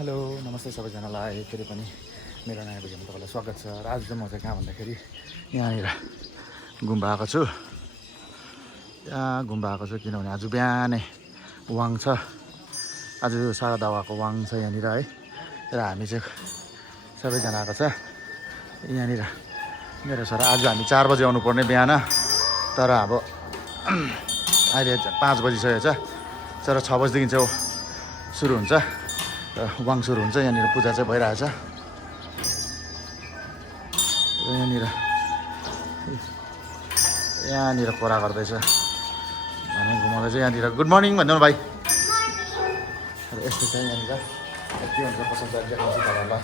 हेलो नमस्ते सबैजनालाई फेरि पनि मेरो नयाँ भिडियोमा तपाईँलाई स्वागत छ। र आज चाहिँ म चाहिँ कहाँ भन्दाखेरि यहाँनिर गुम्बा आएको छु। यहाँ गुम्बा आएको छु किनभने आज बिहानै वाङ छ। आज शारदा दावाको वाङ छ यहाँनिर है। र हामी चाहिँ सबैजना आएको छ यहाँनिर। मेरो छोरा आज हामी 4 बजी आउनुपर्ने बिहान, तर अब अहिले 5 बजिसकेको छ। तर 6 बजीदेखि चाहिँ सुरु हुन्छ, वाङ सुरु हुन्छ। यहाँनिर पूजा चाहिँ भइरहेछ। यहाँनिर कोरा गर्दैछ अनि घुमाउँदै चाहिँ यहाँनिर गुड मर्निङ भन्नु भाइ। र यस्तो चाहिँ यहाँनिर के हुन्छ पसन्द देखाउँछु तपाईँहरूलाई।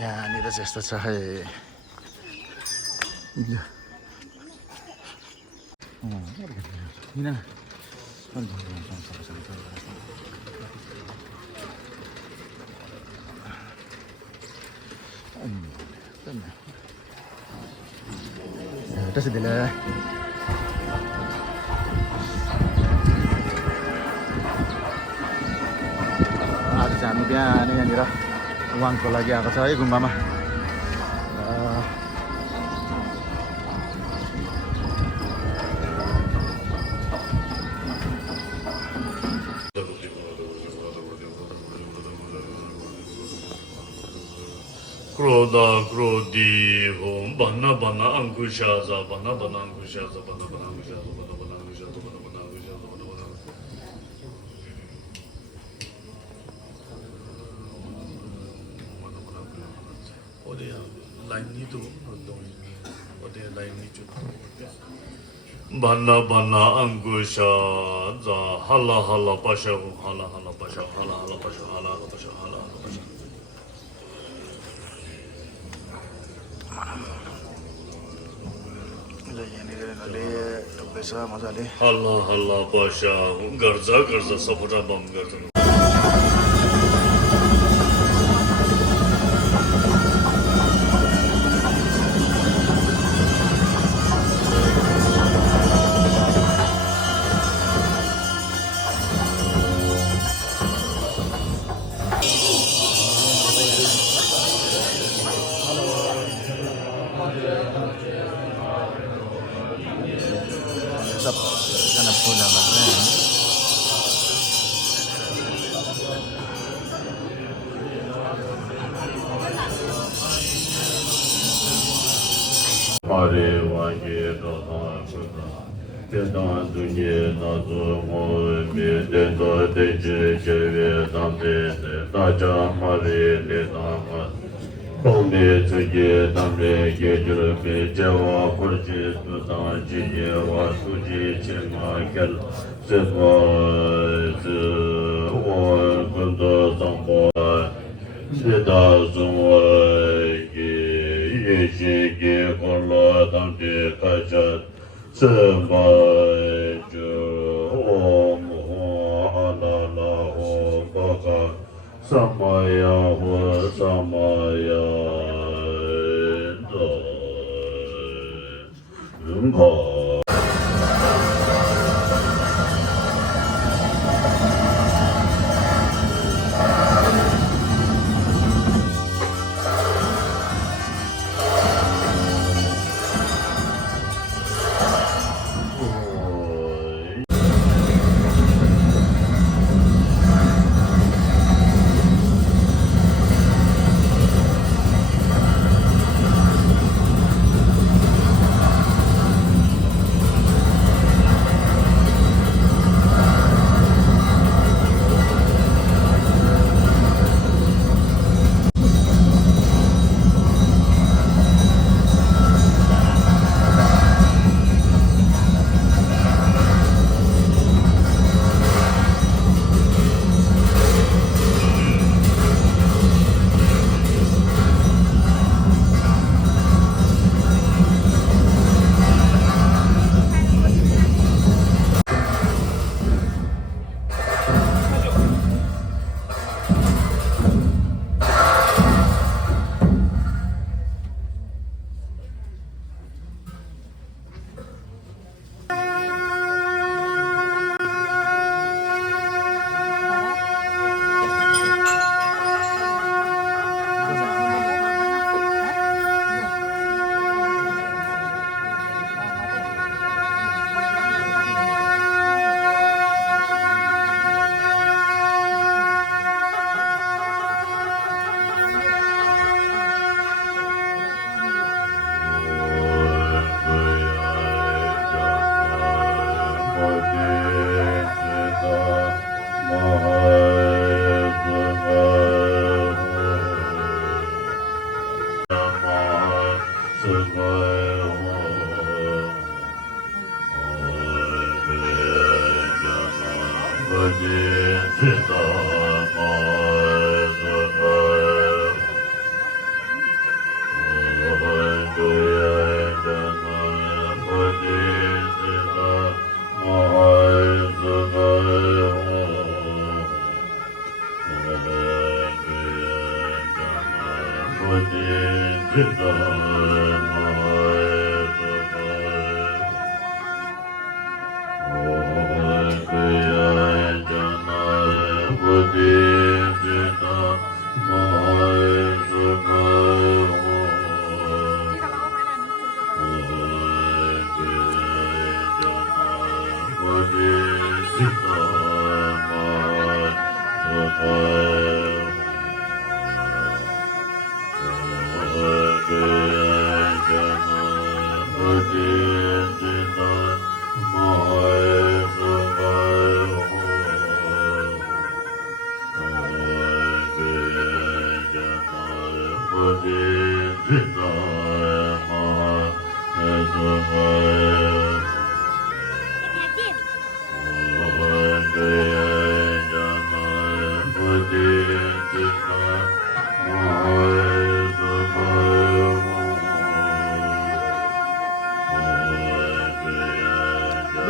यहाँनिर चाहिँ यस्तो छ है। Terus dile. आज चाहिँ हामी बिहानै यहाँनिर वाङको लागि आएको छ है गुम्बामा। Kroda krodi hom bana bana angushaza bana bana angushaza bana bana angushaza bana bana angushaza bana bana angushaza bana bana ode line ni to ode line ni chu bana bana angushaza hala hala pasha hala hala pasha hala hala pasha hala hala pasha hala hala pasha मजाले हल्ला हल्ला बसा गर्छ गर्छ सपोटा बम गर्छ। सबजना पूजा गर्छ। हरे वागे दता सुता तेता दुनिये नाजो मो मे देता देजे जेवे दामे ताजा हरे ले दामा Kongde tsuye damre yejur me jawa kurji tutan jiye wa suji chima kel sepa zi wa kundo sambo sida zungwa yeji ge kolo damre kachat sepa ju om halala om baka Samaya wa samaya do rumpa.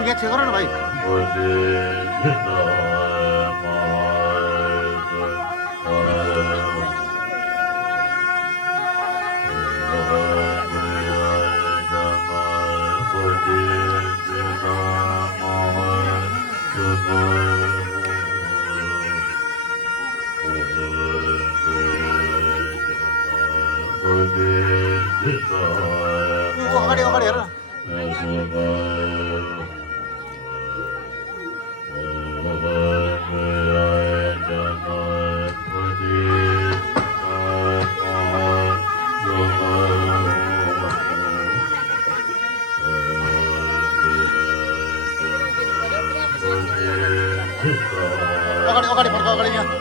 Wicket छेको न भाइ अगाडि अगाडि हेर न अगाडि अगाडि फर्क अगाडि यहाँ